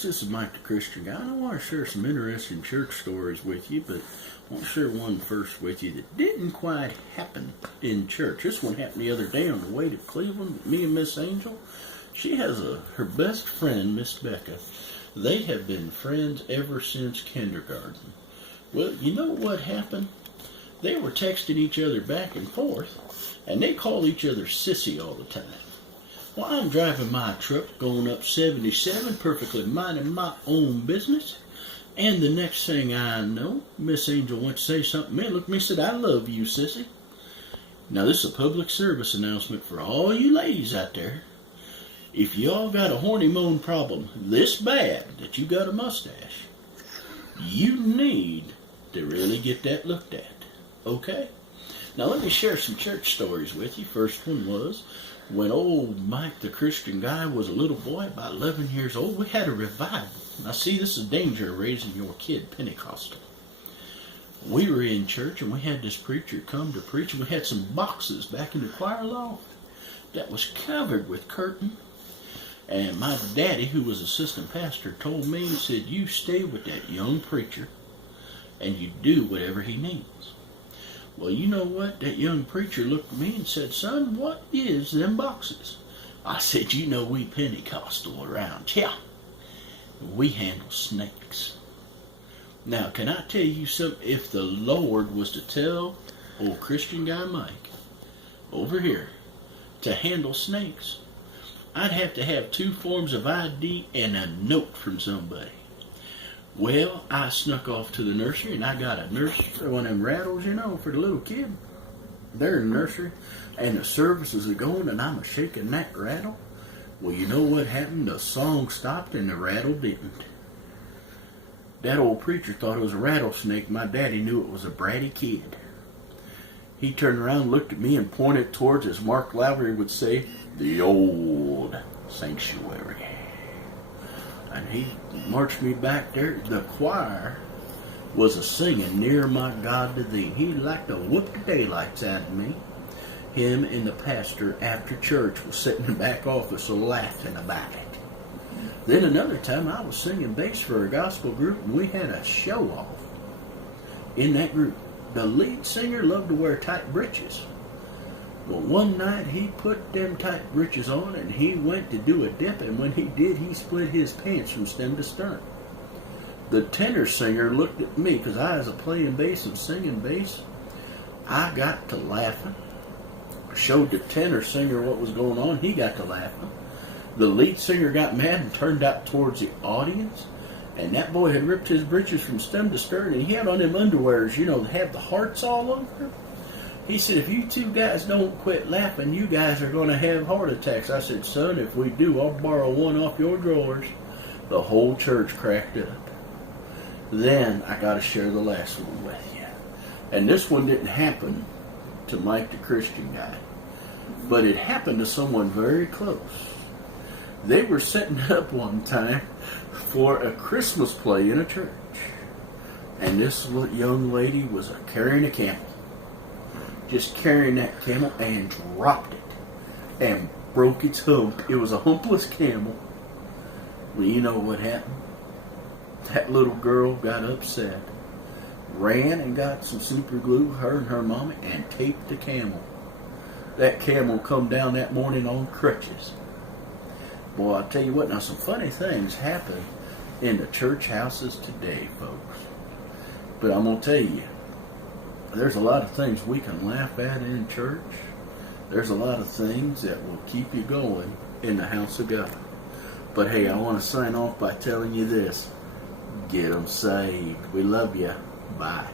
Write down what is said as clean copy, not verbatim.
folks, this is Mike the Christian Guy. I want to share some interesting church stories with you, but I want to share one first with you that didn't quite happen in church. This one happened the other day on the way to Cleveland. Me and Miss Angel, she has her best friend, Miss Becca. They have been friends ever since kindergarten. Well, you know what happened? They were texting each other back and forth, and they called each other sissy all the time. Well, I'm driving my truck going up 77, perfectly minding my own business. And the next thing I know, Miss Angel went to say something to me, looked at me and said, "I love you, sissy." Now, this is a public service announcement for all you ladies out there. If y'all got a horny moan problem this bad that you got a mustache, you need to really get that looked at, okay? Now, let me share some church stories with you. First one was, when old Mike the Christian Guy was a little boy, about 11 years old, we had a revival. Now see, this is danger of raising your kid Pentecostal. We were in church and we had this preacher come to preach, and we had some boxes back in the choir loft that was covered with curtain. And my daddy, who was assistant pastor, told me, he said, "You stay with that young preacher and you do whatever he needs." Well, you know what? That young preacher looked at me and said, "Son, what is them boxes?" I said, "You know we Pentecostal around here. We handle snakes." Now, can I tell you something? If the Lord was to tell old Christian Guy Mike over here to handle snakes, I'd have to have 2 forms of ID and a note from somebody. Well, I snuck off to the nursery, and I got a one of them rattles, you know, for the little kid. They're in the nursery, and the services are going, and I'm shaking that rattle. Well, you know what happened? The song stopped, and the rattle didn't. That old preacher thought it was a rattlesnake. My daddy knew it was a bratty kid. He turned around, looked at me, and pointed towards, as Mark Lowry would say, the old sanctuary. And he marched me back there. The choir was a-singing, "Near My God to Thee." He liked to whoop the daylights out of me. Him and the pastor, after church, was sitting in the back office laughing about it. Then another time I was singing bass for a gospel group, and we had a show-off in that group. The lead singer loved to wear tight breeches. Well, one night he put them tight breeches on and he went to do a dip, and when he did, he split his pants from stem to stern. The tenor singer looked at me, because I was playing bass and singing bass. I got to laughing. Showed the tenor singer what was going on. He got to laughing. The lead singer got mad and turned out towards the audience, and that boy had ripped his breeches from stem to stern, and he had on them underwears, you know, that have the hearts all over them. He said, "If you 2 guys don't quit laughing, you guys are going to have heart attacks." I said, "Son, if we do, I'll borrow one off your drawers." The whole church cracked up. Then I got to share the last one with you. And this one didn't happen to Mike the Christian Guy, but it happened to someone very close. They were setting up one time for a Christmas play in a church. And this young lady was carrying a camel. Just carrying that camel, and dropped it and broke its hump. It was a humpless camel. Well, you know what happened? That little girl got upset, ran and got some super glue, her and her mommy, and taped the camel. That camel come down that morning on crutches. Boy, I tell you what, now some funny things happen in the church houses today, folks. But I'm going to tell you, there's a lot of things we can laugh at in church. There's a lot of things that will keep you going in the house of God. But hey, I want to sign off by telling you this. Get them saved. We love you. Bye.